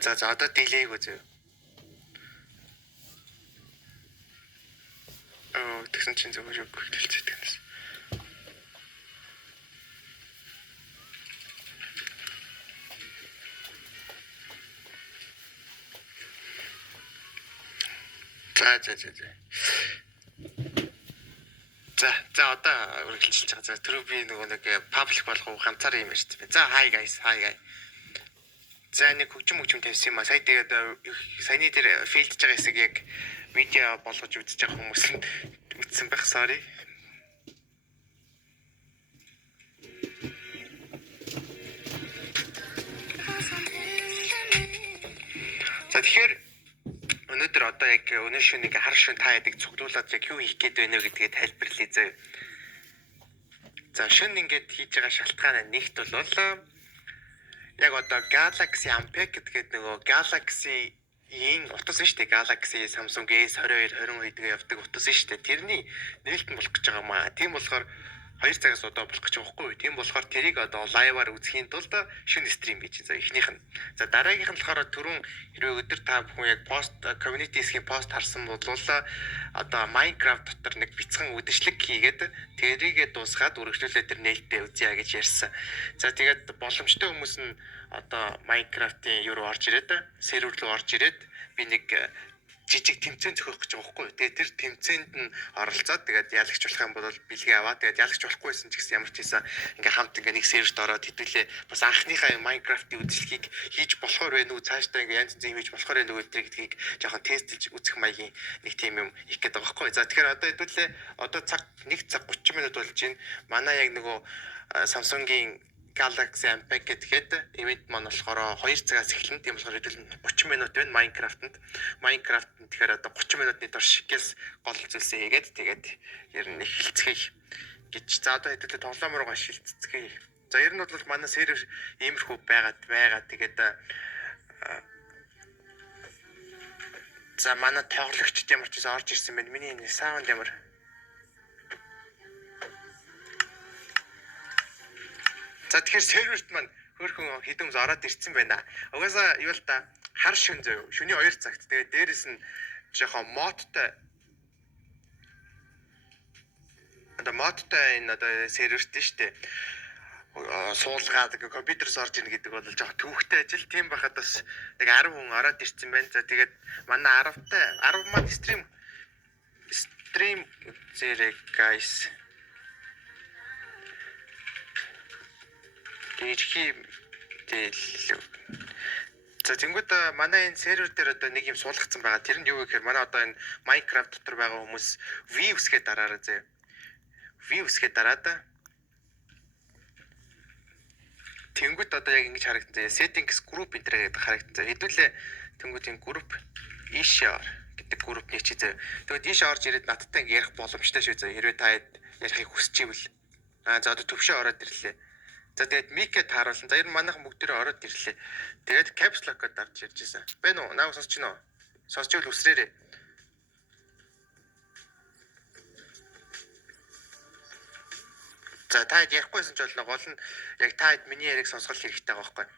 За одоо дэлэйг үзье. Тэгсэн чинь зөвхөн хэлцээд гэнэс. За одоо үргэлжилж байгаа. За түрүү би нөгөө нэг паблик болгох ганцаар юм ярьж байна. За hi guys. За нэг хөгжим тавьсан юм а. Сая тэгээд саяны дээр фейлдж байгаа хэсэг яг видео болгож үзэж байгаа хүмүүс нь үзсэн байх. Sorry. За тэгэхээр өнөөдөр одоо яг өнөө шөнийн хар шөнө та яадаг цуглуулад яг юу хийх гээд байна вэ гэдгээ тайлбарлая заяа. За шөнө ингээд хийж байгаа шалтгаан нэгт бол яг одоо Galaxy Unpacked гэдэг нөгөө Galaxy-ийн утас шүү дээ. Galaxy Samsung S22 20 гэдэг явдаг утас шүү дээ. Тэрний нээлтэн болох гэж байгаа маа. Тийм болохоор 2 цагаас удаа болох гэж байгаа байхгүй юу? Тийм болохоор тэрийг одоо лайваар үзэхийн тулд шөнө стрим хийж за эхнийх нь. За дараагийнх нь болохоор түрүүн хэрвээ өдөр та бүхэн яг пост community хэсгийн пост харсан бол одоо Minecraft дотор нэг бяцхан үдэшлэг хийгээд тэрийгээ дуусгаад үргэлжлүүлээд тэр нээлттэй үзье гэж ярьсан. За тэгээд боломжтой хүмүүс нь одоо Minecraft-ийн юу руу орж ирээд сервер рүү орж ирээд би нэг жижиг тэмцээн зохиох гэж байгаа байхгүй. Тэгээд тэр тэмцээнд нь оролцоод тэгээд яалагч болох юм бол бэлгээ аваа. Тэгээд яалагч болохгүйсэн ч гэсэн ямар ч байсан ингээ хамт ингээ нэг серверт ороод хэдүүлээ бас анхныхаа Minecraft-ийн үдэшлэгийг хийж болохоор байна уу? Цаашдаа ингээ янз бүрийн хийж болохоор байна уу гэдгийг жоохон тестэлж үзэх маягийн нэг тийм юм их гээд байгаа байхгүй. За тэгэхээр одоо хэдүүлээ одоо цаг 1 цаг 30 минут болж байна. Манай яг нөгөө Samsung-ийн Galaxy Unpacked гэдэг ивент маань болохоор 2 цагаас эхэлнэ. Тийм болохоор хэдүүл 30 минут байна Minecraft-д. Minecraft-д тэгэхээр одоо 30 минутны турш гээс гол зүйлсээ хийгээд тэгээд ер нь эхэлцгээе гэж. За одоо хэдүүл тоглоом руугаа шилжцгээе. За ер нь бол манай сервер иймэрхүү байгаа. Тэгээд за манай тоглогчд ямар ч байсан орж ирсэн байна. Миний саунд ямар За тэгэхээр серверт маань хөөрхөн хэдэн ороод ирсэн байна. Угаасаа юу л да хар шөнө зөө. Шөнийн 2 цагт. Тэгээд дээрэс нь жоохон модтой энэ одоо серверт нь штэ. Суулгаад компьютерс орж ийн гэдэг бол жоохон төвөгтэй ажил. Тийм байхад бас нэг 10 хүн ороод ирсэн байна. За тэгээд манай 10 маань стрим зэрэг guys. За тэнгууд манай энэ сервер дээр одоо нэг юм суулгацсан байгаа. Тэр нь юу гэхээр манай одоо энэ Minecraft дотор байгаа хүмүүс views гэдэг дараараа зөө. Views гэдэг дараад тэнгууд одоо яг ингэж харагдсан. Settings group энэ гэдэг харагдсан. Хэдүүлээ тэнгууд энэ group ишээр гэдэг группний чи зөө. Тэгвэл ийш орж ирээд надтай ингэ ярих боломжтой шүү зөө. Хэрвээ та ярихыг хүсчихвэл за одоо төвшөө ороод ирлээ. За тэгээд микэд харуулсан. За ер нь манайхан бүгд дээр ороод ирлээ. Тэгээд caps lock-д дарж ирж байсан. Бэ нү? Наа сонсч гинөө. Сонсч ивэл үсрээрээ. За та ярихгүйсэн ч болно. Гол нь яг та миний яриг сонсгол хэрэгтэй байгаа байхгүй.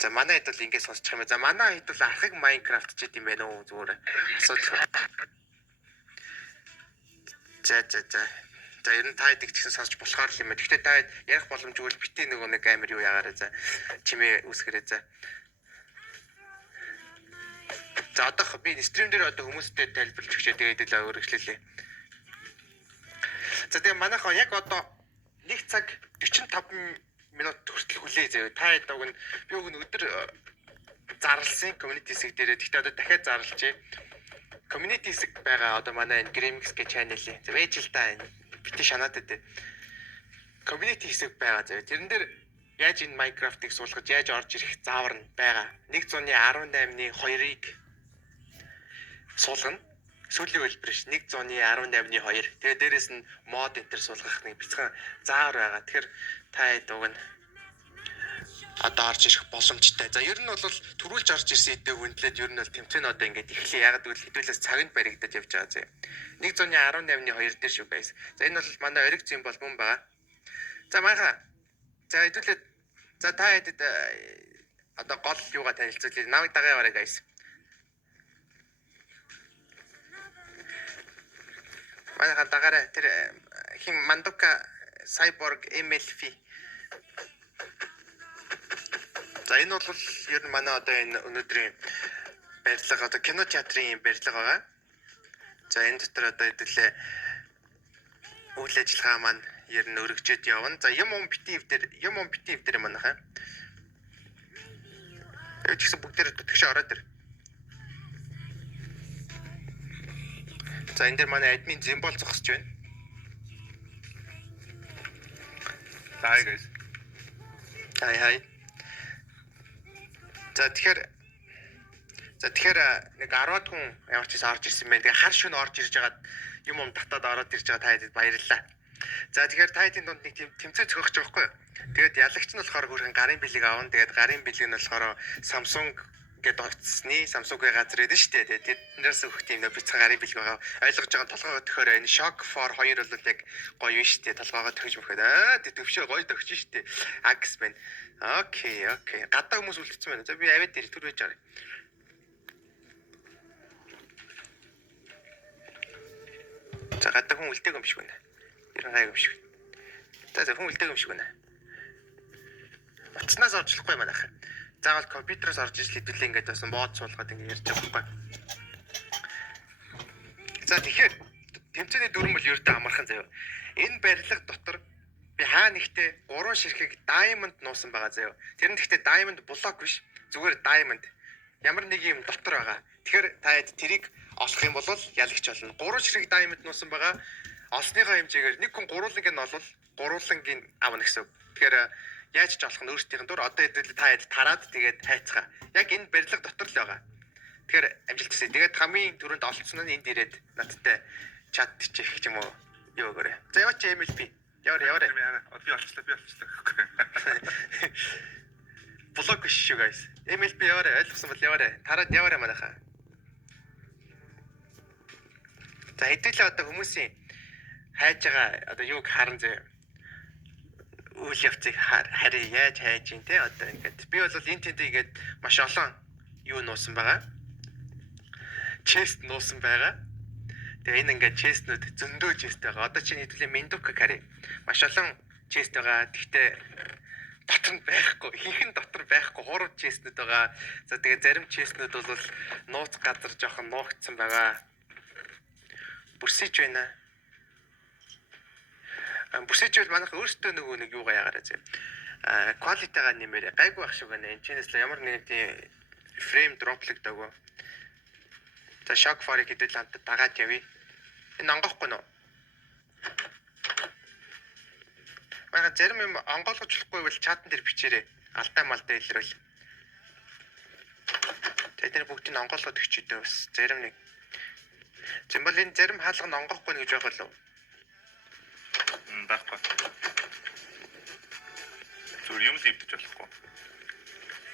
За манай хэд бол ингэ сонсчих юм. За манай хэд бол архаг Minecraft ч гэдэм байх уу зүгээр. Асуудал. За ер нь та хэд гэсэн сонсч болохоор юм байна. Гэхдээ та ярих боломжгүй бол битээ нөгөө нэг камер юу ягаараа за чимээ үсгэрээ за. За одоо би стрим дээр одоо хүмүүстэй тайлбарлаж өгчээ тэгээд л өргөжлөлээ. За тэгээ манайхан яг одоо 1 цаг 45 минут хүртэл хүлээ заяа. Та хэд уг нь би уг нь өдөр зарлсан community хэсэг дээрээ. Гэхдээ одоо дахиад зарлжээ. Community хэсэг байгаа одоо манай энэ Gramix гэх channel. За вэж л та энэ бити шанаад дээ. Community хэсэг байгаа заяа. Тэрэн дээр яаж энэ Minecraft-ыг суулгаж яаж орж ирэх заавар нь байгаа. 118-ны 2-ыг суулгана. Сүүлийн хэлбэр ш 118-ны 2. Тэгээ дээрэс нь мод энтер суулгах нэг бяцхан заавар байгаа. Тэгэхээр та хэд уг нь одоо орж ирэх боломжтой. За ер нь бол төрүүлж орж ирсэн хэдэ хүндлээд ер нь бол тэмцээн одоо ингээд эхлэе. Ягаад гэвэл хэдүүлээс цагнд баригдаж явж байгаа зэ. 118-ны 2 дээр шүү guys. За энэ бол манай ориг зүйн болмон байгаа. За маяга. За хэдүүлээ. За та хэдэд одоо гол юугаа танилцуулъя. Намайг дагавараа guys. Маяга дагаараа тэр хин Мандука Cyborg MLF. За энэ бол ер нь манай одоо энэ өнөөдрийн барилга одоо кино театрын барилга байгаа. За энэ дотор одоо хэдүүлээ үйл ажиллагаа маань ер нь өргөжөд явна. За юм битив дээр манайхаа. Тэгж гэсэн бүгдээр төтгөш ороод ир. За энэ дээр манай админ Зимбол зогсож байна. Hi guys. Хай. За тэгэхээр нэг 10-аад хүн ямар ч гэсэн орж ирсэн байна. Тэгээ хар шөнө орж ирж байгаад юм татаад ороод ирж байгаа та хэдэд баярлалаа. За тэгэхээр та хэдийн дунд нэг тэмцээн зохиож байгаа байхгүй юу? Тэгээд ялагч нь болохоор хөрхэн гарын бэлэг аавн. Тэгээд гарын бэлэг нь болохоор Samsung гэдэг утасны Samsung-ийн газар эдэн шүү дээ. Тэгээд тэднээс өгөх тийм нэг бяцхан гарын бэлэг байгаа. Ойлгож байгаа толгоогоо төхөөрэй. Энэ Shock for 2 бол яг гоё шүү дээ. Толгоогоо төхөж мөхөд. Тэг төвшөө гоё төгч шүү дээ. Ax man. Окей. Гадаа хүмүүс үлдсэн байна. За би аваад дээр түр байж байгаа. За гадаа хүн үлдээг юм шиг байна. 90 юм шиг. За хүн үлдээг юм шиг байна. Утаснаас оржлохгүй юм аа. Заавал компьютероос орж иж хэдүүлээ ингээд бас мод суулгаад ингээд ярьж байгаа байхгүй. За тэгэхээр тэмцээний дүрм бол ердөө амархан заяа. Энэ барилга дотор би хаа нэгтээ 3 ширхэг diamond нуусан байгаа заяа. Тэр нь гэхдээ diamond блок биш. Зүгээр diamond. Ямар нэг юм дотор байгаа. Тэгэхээр та хэд тэрийг олох юм бол ялагч болно. 3 ширхэг diamond нуусан байгаа. Олсныхоо хэмжээгээр нэг хүн гурванланг нь олвол гурванлангийн авна гэсэн. Тэгэхээр яаж ч олох нь өөрсдийнх нь дур одоо хэдүүл та хэд тараад тэгээд хайцгаа. Яг энэ барилга дотор л байгаа. Тэгэхээр амжилт хүсье. Тэгээд хамгийн түрүүнд олцсон нь энд ирээд надтай чат чих ч юм уу юу өгөөрэй. За яваач MLP. Яваарай. Би олчлаа. Блог биш шүү guys. MLP яваарай. Ойлгосон бол яваарай. Тараад яваарай манайхаа. За хэдүүлээ одоо хүмүүсийн хайж байгаа одоо юуг харан зөө үйл явцыг харъя яаж хайж ин те одоо ингээд би бол энэ тэнтэй ингээд маш олон юу нуусан байгаа. Chest нуусан байгаа. Тэгээ энэ ингээд chestнүүд зөндөө chest байгаа. Одоо чинь хэдүүлээ Mendoka carry маш олон chest байгаа. Гэхдээ дотор нь байхгүй. Хинхэн дотор байхгүй 3 chestнүүд байгаа. За тэгээ зарим chestнүүд бол нууц газар жоохон нуугдсан байгаа. Бүрсэж байна. Бүрсэж бол манайх өөрсдөө нөгөө нэг юугаа ягараа зэ. Quality-га нэмээрээ гайгүй байх шиг байна. Энэ чинээс л ямар нэг тийм frame drop-лэгдээгүй. За shock for-ыг хэдэл хамт дагаад явъя. Энэ онгохгүй нөө. Манай зарим юм онгоолгож болохгүй бол чатан дээр бичээрэй. Алдаа малдаа илэрвэл. Тэгээд бүгдийг онгоолгоод өгчөөдөө бас зарим нэг. Зэмбэл энэ зарим хаалга нь онгохгүй гэж байх болов. Байхгүй. Зүгээр юм зэвдэж болохгүй.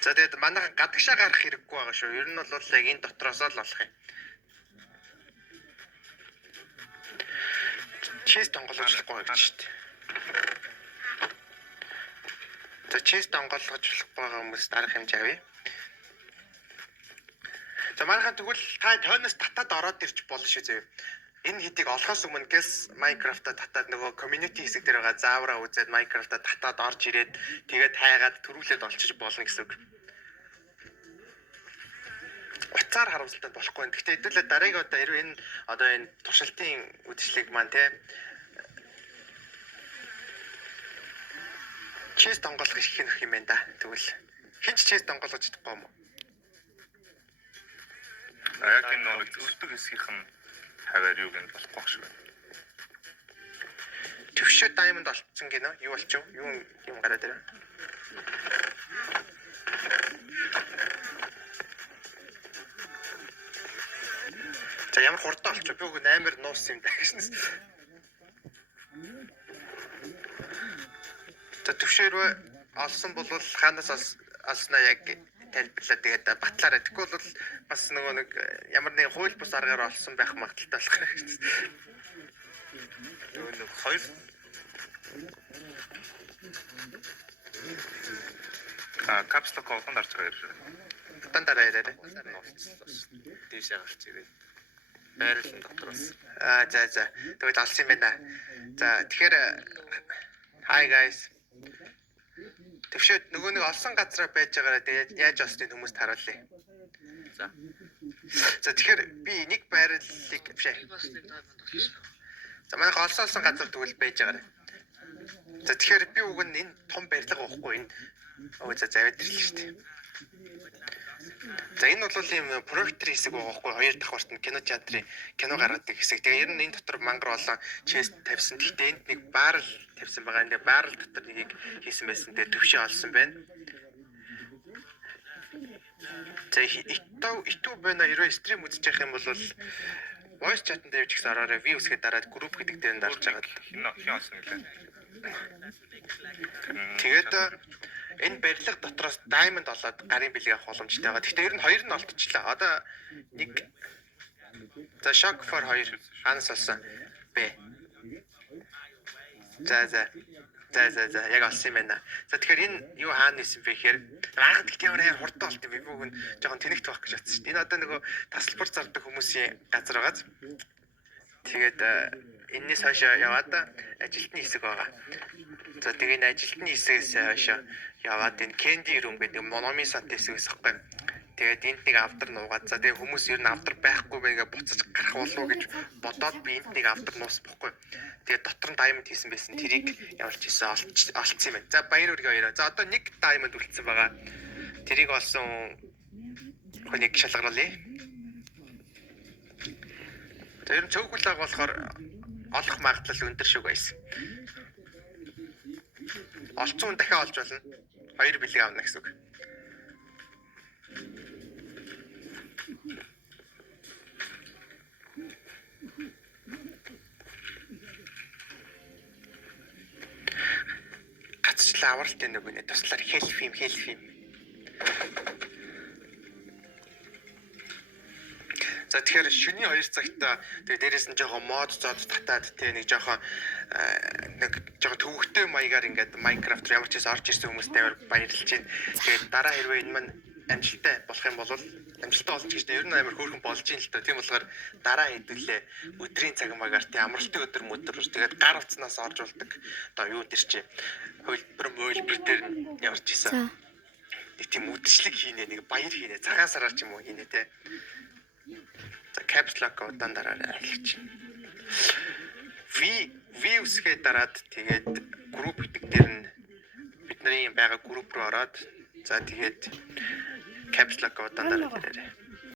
За тэгээд манайхан гадагшаа гарах хэрэггүй байгаа шүү. Ер нь бол яг энэ дотроос л болох юм. Chest онгоолгохгүй гэж шүү дээ. За chest онгоолгож байгаа хүмүүс дарах хэмжээ авъя. За манайхан тэгвэл та тойноос татаад ороод ирж болно шүү зөө. Энэ хэдийг олохоос өмнө гэс Minecraft-а татаад нөгөө community хэсэг дээр байгаа заавраа үзээд Minecraft-а татаад орж ирээд тэгээд хайгаад төрүүлээд олчиж болно гэсэн үг. Уцаар харамсалтай болохгүй юм. Гэхдээ хэдүүлээ дараагийн удаа хэрвээ энэ одоо энэ туршилтын үдшилийг маань те chest онгоолгох их нөх юм байна да. Тэгвэл хинч chest онгоолгож чадахгүй юм уу? Яг энэ нэг зөвлөдөг хэсгийнх нь хаваар юу гэнэ болохгүй байх шиг байна. Төвшөө diamond олцсон гинэ. Юу болчих вэ? Юм гараад ирээ. За ямар хурдан олчих вэ? Би үгүй 8-аар нууссан юм даа гэсэн. За төвшөөрөө олсон бол хаанаас олсноо яг тайлбарлаа тэгээд батлаарай. Тэгвэл бол бас нөгөө нэг ямар нэгэн хууль бус аргаар олсон байх магадaltaй болох юм. Нөгөө нэг хоёр Капслок удаан дарж байгаа ирээ. Удаан дараа яриарай. Дээш гарч ирээд байрлал дотроос. За. Тэгвэл олсон юм байна. За тэгэхээр hi guys. Төвшөө нөгөө нэг олсон газараа байж байгаараа тэгээд яаж олсныг хүмүүст харуулъя. За тэгэхээр би нэг байрлалыг бишээ. За манайх олсон газар тэгвэл байж байгаараа. За тэгэхээр би уг нь энэ том барилга уухгүй энэ. За завьд ирлээ шүү дээ. За энэ бол ийм проектор хэсэг байгаа хгүй хоёр давхарт нь кино театрын кино гаргадаг хэсэг. Тэгээ ер нь энэ дотор мангар болон чест тавьсан. Гэхдээ энд нэг баарл тавьсан байгаа. Энэ баарл дотор нэгийг хийсэн байсан. Тэгээ төвшөө олсон байна. За YouTube байна. Ерөө стрим үзэж явах юм бол voice chat-нд явж ихсэн ороорой. View үсгээд дараад group гэдэг дээр нь дарж байгаа. Хин олсон гэлээ. Тэгээд энэ барилга дотроос diamond олоод гарын бэлэг авах боломжтой байгаа. Гэхдээ ер нь хоёр нь олдчихлаа. Одоо нэг за shock for 2 анас олсон. Б. За яг олсон юм байна. За тэгэхээр энэ юу хаана исэн бэ гэхээр анх гэхдээ ямар хурдан болт юм бэ бүгэн жоохон тэнэгт байх гэж бодсон шүү дээ. Энэ одоо нөгөө тасалбар зардаг хүмүүсийн газар байгааз. Тэгээд энэс хойшоо яваад ажилтны хэсэг байгаа. За тэгээд энэ ажилтны хэсгээс хойшоо яваад энэ candy room гэдэг номын сант хэсгээс ахгүй. Тэгээд энд нэг авдар нуугаад за тэгээд хүмүүс ер нь авдар байхгүй байгээ буцаж гарах болов уу гэж бодоод би энд нэг авдар нуусбахгүй. Тэгээд дотор нь diamond хийсэн байсан. Тэрийг явуулж ийсэн олцсон юм байна. За баяр үргээ хоёроо. За одоо нэг diamond үлдсэн байгаа. Тэрийг олсон хүнийг шалгаруулъя. За ер нь цөөхөлөг болохоор олох магадлал өндөр шүү guys. Олцсон хүн дахиад олж болно. 2 бэлэг авна гэсэн үг. Гацчлаа авралтай нөгөө нэ туслаар help юм. За тэгэхээр шөнийн 2 цагт тэгээ дээрээс нь жоохон мод зод татаад тэгээ нэг жоохон төвөгтэй маягаар ингээд Minecraft ямар ч хэсэг орж ирсэн хүмүүстээ баярлж байна. Тэгээд дараа хэрвээ энэ маань амжилттай болох юм бол амжилттай болж гэж ер нь амар хөөрхөн болж ийн л доо. Тийм болохоор дараа хэдүүлээ өдрийн цаг магаар тийм амралтын өдөр тэгээд гар утснаас орж болдог. Одоо юу дээр чи хөлбөр дээр явж исэн. Нэг тийм үдшилэг хийнэ, нэг баяр хийнэ, цагаан сараар ч юм уу хийнэ те. За caps lock удаан дараарай ажиллаж байна. V үсгээ дараад тэгээд group гэдэг дээр нь бидний байгаа group руу ороод за тэгээд caps lock удаан дараарай.